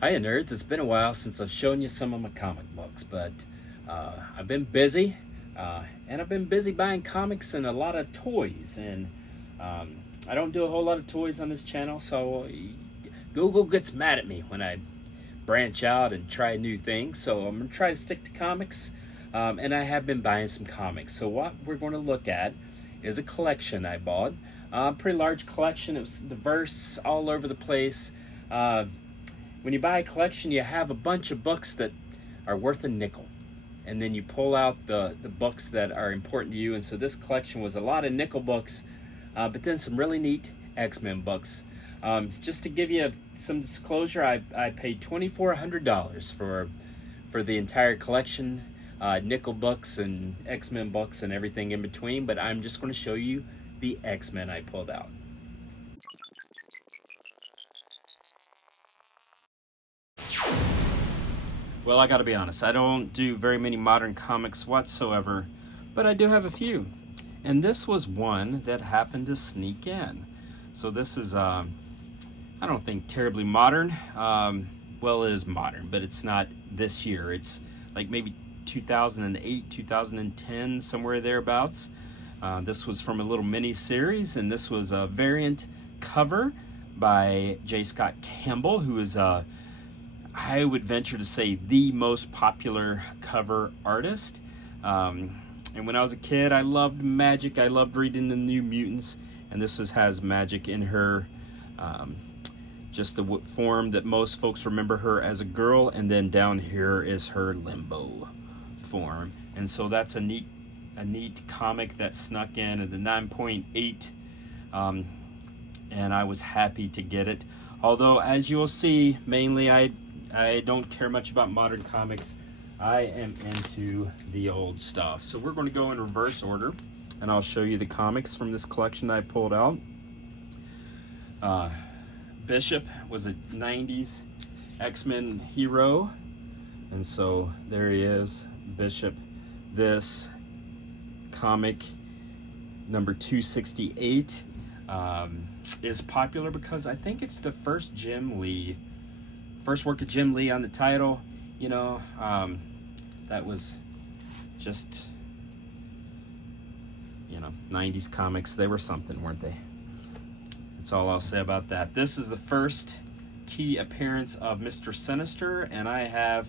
Hiya nerds, it's been a while since I've shown you some of my comic books, but I've been busy, and I've been busy buying comics and a lot of toys, and I don't do a whole lot of toys on this channel, so Google gets mad at me when I branch out and try new things, so I'm going to try to stick to comics, and I have been buying some comics. So what we're going to look at is a collection I bought, a pretty large collection. It was diverse, all over the place. When you buy a collection, you have a bunch of books that are worth a nickel, and then you pull out the books that are important to you. And so this collection was a lot of nickel books, but then some really neat X-Men books. Just to give you some disclosure, I paid $2,400 for the entire collection, nickel books and X-Men books and everything in between, but I'm just going to show you the X-Men I pulled out. Well, I gotta be honest, I don't do very many modern comics whatsoever, but I do have a few. And this was one that happened to sneak in. So this is, I don't think terribly modern. Well, it is modern, but it's not this year. It's like maybe 2008, 2010, somewhere thereabouts. This was from a little mini series, and this was a variant cover by J. Scott Campbell, who is I would venture to say the most popular cover artist. And when I was a kid, I loved magic. I loved reading the New Mutants, and this has magic in her, just the form that most folks remember her as a girl, and then down here is her limbo form. And so that's a neat comic that snuck in at a 9.8, and I was happy to get it. Although, as you'll see, mainly I don't care much about modern comics. I am into the old stuff. So we're going to go in reverse order, and I'll show you the comics from this collection that I pulled out. Bishop was a 90s X-Men hero, and so there he is, Bishop. This comic, number 268, is popular because I think it's the first work of Jim Lee on the title. You know, that was just, you know, 90s comics. They were something, weren't they? That's all I'll say about that. This is the first key appearance of Mr. Sinister, and I have,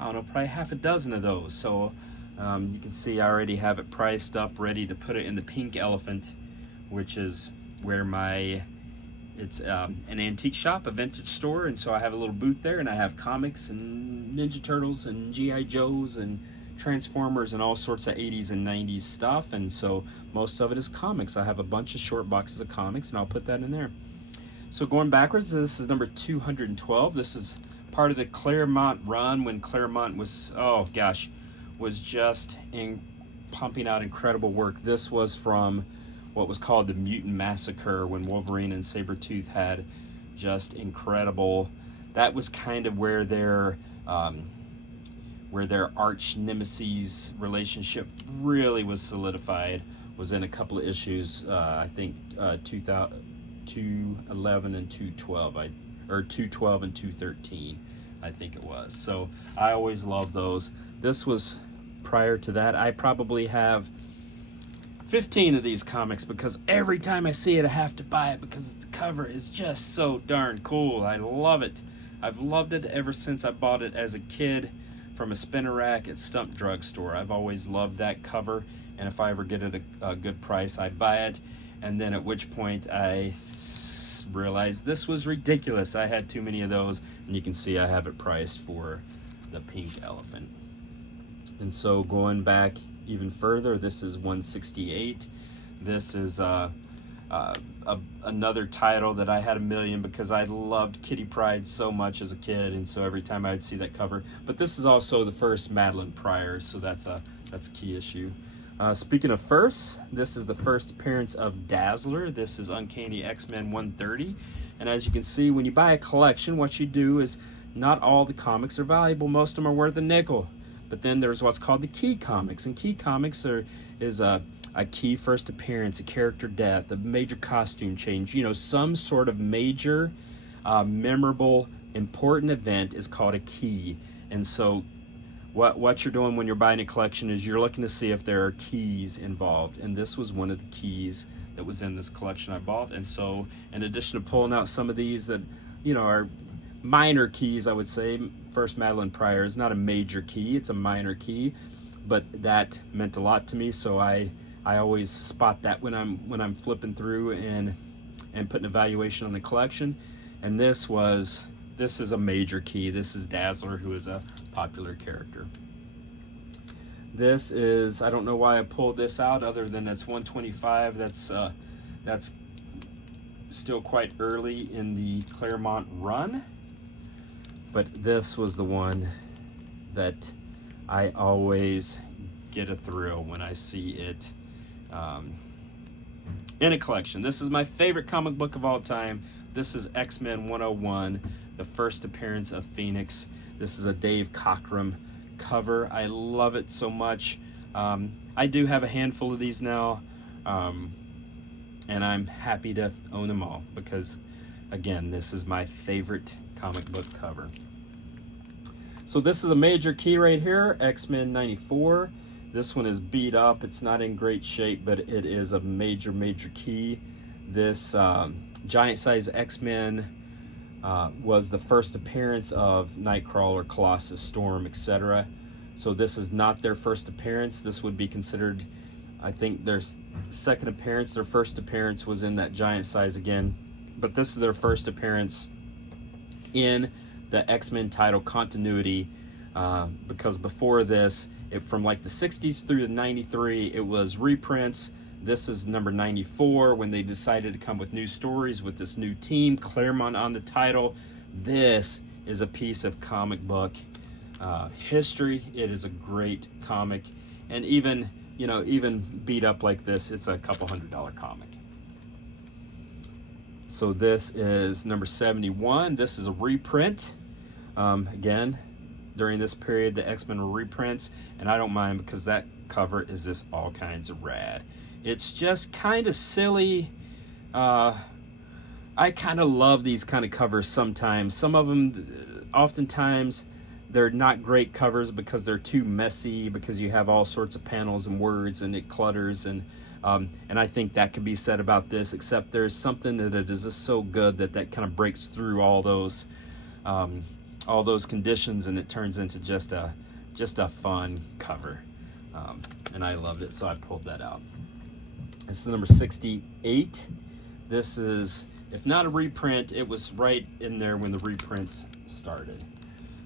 I don't know, probably half a dozen of those. So you can see I already have it priced up, ready to put it in the pink elephant, which is where it's an antique shop, a vintage store, and so I have a little booth there, and I have comics and Ninja Turtles and G.I. Joes and Transformers and all sorts of 80s and 90s stuff, and so most of it is comics. I have a bunch of short boxes of comics, and I'll put that in there. So going backwards, this is number 212. This is part of the Claremont run when Claremont was, oh gosh, was just pumping out incredible work. This was from what was called the Mutant Massacre, when Wolverine and Sabretooth had just incredible. That was kind of where their arch nemesis relationship really was solidified. Was in a couple of issues, I think 211 and 212, or 212 and 213, I think it was. So I always loved those. This was prior to that. I probably have 15 of these comics because every time I see it, I have to buy it because the cover is just so darn cool. I love it. I've loved it ever since I bought it as a kid from a spinner rack at Stump Drugstore. I've always loved that cover, and if I ever get it a good price, I buy it. And then at which point I realized this was ridiculous. I had too many of those, and you can see I have it priced for the pink elephant. And so going back even further, this is 168. This is another title that I had a million because I loved Kitty Pryde so much as a kid, and so every time I'd see that cover. But this is also the first Madeline Pryor, so that's a key issue. Speaking of firsts, this is the first appearance of Dazzler. This is Uncanny X-Men 130, and as you can see, when you buy a collection, what you do is not all the comics are valuable. Most of them are worth a nickel. But then there's what's called the key comics, and key comics is a key first appearance, a character death, a major costume change, you know, some sort of major memorable important event is called a key. And so what you're doing when you're buying a collection is you're looking to see if there are keys involved, and this was one of the keys that was in this collection I bought. And so in addition to pulling out some of these that, you know, are minor keys, I would say, First Madeline Pryor is not a major key, it's a minor key, but that meant a lot to me. So I always spot that when I'm flipping through and putting a valuation on the collection. And this is a major key. This is Dazzler, who is a popular character. This is, I don't know why I pulled this out other than it's 125. That's still quite early in the Claremont run. But this was the one that I always get a thrill when I see it in a collection. This is my favorite comic book of all time. This is X-Men 101, the first appearance of Phoenix. This is a Dave Cockrum cover. I love it so much. I do have a handful of these now, and I'm happy to own them all because, again, this is my favorite comic book cover. So this is a major key right here, X-Men 94. This one is beat up. It's not in great shape, but it is a major, major key. This giant size X-Men was the first appearance of Nightcrawler, Colossus, Storm, etc. So this is not their first appearance. This would be considered, I think, their second appearance. Their first appearance was in that giant size again, but this is their first appearance in the X-Men title continuity, because before this, from like the 60s through the 93, it was reprints. This is number 94 when they decided to come with new stories with this new team, Claremont on the title. This is a piece of comic book history. It is a great comic, and even beat up like this, it's a couple $100 comic. So this is number 71. This is a reprint. Again, during this period, the X-Men were reprints, and I don't mind because that cover is just all kinds of rad. It's just kind of silly. I kind of love these kind of covers sometimes. Some of them, oftentimes, they're not great covers because they're too messy, because you have all sorts of panels and words and it clutters, and I think that could be said about this, except there's something that it is just so good that kind of breaks through all those conditions, and it turns into just a fun cover. And I loved it, so I pulled that out. This is number 68. This is, if not a reprint, it was right in there when the reprints started.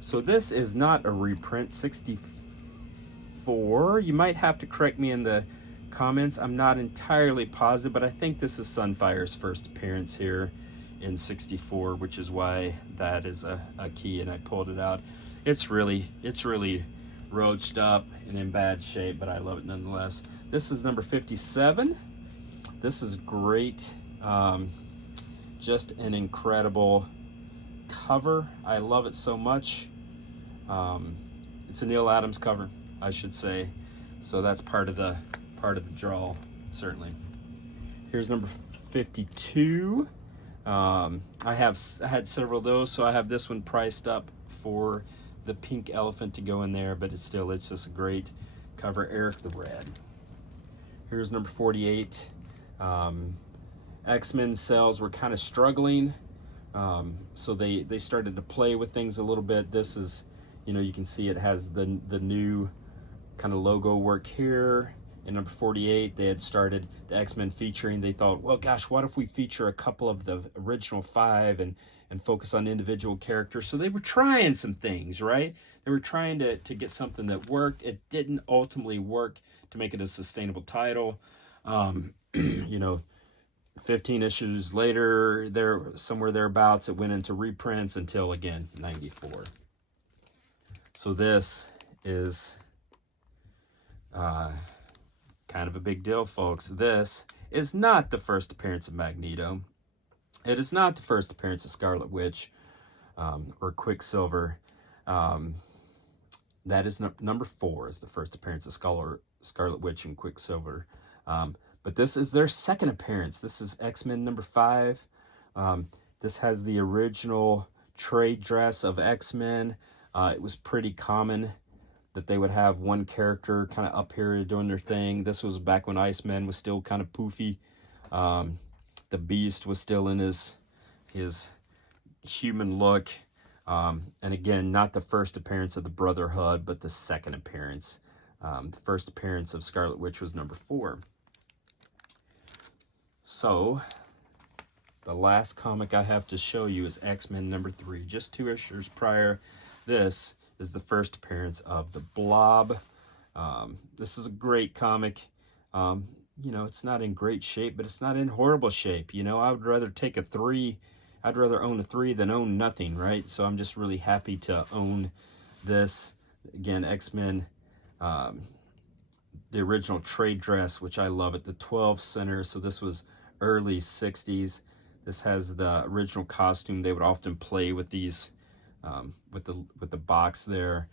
So this is not a reprint, 64. You might have to correct me in the comments. I'm not entirely positive, but I think this is Sunfire's first appearance here in 64, which is why that is a key, and I pulled it out. It's really roached up and in bad shape, but I love it nonetheless. This is number 57. This is great. Just an incredible cover. I love it so much. It's a Neil Adams cover, I should say. So that's part of the draw, certainly. Here's number 52. I had several of those, so I have this one priced up for the pink elephant to go in there, but it's just a great cover. Eric the Red. Here's number 48. X-Men sales were kind of struggling, so they started to play with things a little bit. This is, you can see it has the new kind of logo work here. In number 48, they had started the X-Men featuring. They thought, well, gosh, what if we feature a couple of the original 5 and focus on individual characters? So they were trying some things, right? They were trying to get something that worked. It didn't ultimately work to make it a sustainable title. 15 issues later, somewhere thereabouts, it went into reprints until, again, 94. So this is kind of a big deal, folks. This is not the first appearance of Magneto. It is not the first appearance of Scarlet Witch or Quicksilver. That is number 4 is the first appearance of Scarlet Witch and Quicksilver. But this is their second appearance. This is X-Men number 5. This has the original trade dress of X-Men. It was pretty common that they would have one character kind of up here doing their thing. This was back when Iceman was still kind of poofy. The Beast was still in his human look. And again, not the first appearance of the Brotherhood, but the second appearance. The first appearance of Scarlet Witch was number 4. So, the last comic I have to show you is X-Men number 3. Just 2 issues prior, this is the first appearance of the Blob. This is a great comic. You know, it's not in great shape, but it's not in horrible shape. You know, I would rather take a 3. I'd rather own a 3 than own nothing, right? So I'm just really happy to own this. Again, X-Men, the original trade dress, which I love it. The 12 center, so this was early 60s. This has the original costume. They would often play with these, with the box there.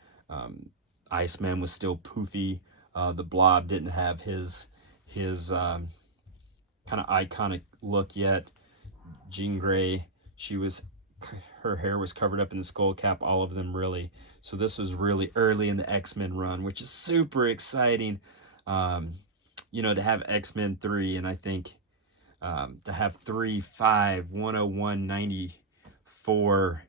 Iceman was still poofy. The Blob didn't have his kind of iconic look yet. Jean Grey, her hair was covered up in the skull cap, all of them really. So this was really early in the X-Men run, which is super exciting. You know, to have X-Men 3, and I think to have 3, 5, 101, 94,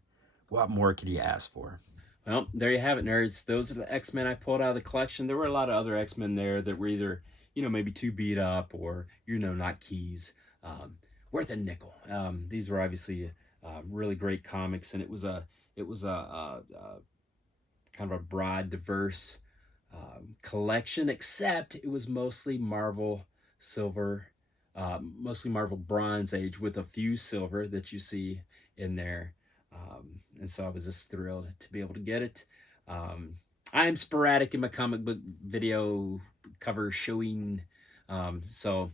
what more could you ask for? Well, there you have it, nerds. Those are the X-Men I pulled out of the collection. There were a lot of other X-Men there that were either, you know, maybe too beat up or, you know, not keys. Worth a nickel. These were obviously really great comics, and it was a kind of a broad, diverse collection, except it was mostly Marvel Silver, mostly Marvel Bronze Age, with a few Silver that you see in there. And so I was just thrilled to be able to get it. I'm sporadic in my comic book video cover showing, so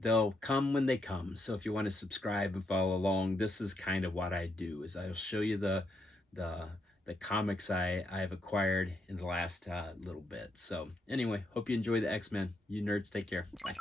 they'll come when they come. So if you want to subscribe and follow along, this is kind of what I do, is I'll show you the comics I've acquired in the last little bit. So anyway, hope you enjoy the X-Men. You nerds, take care. Bye.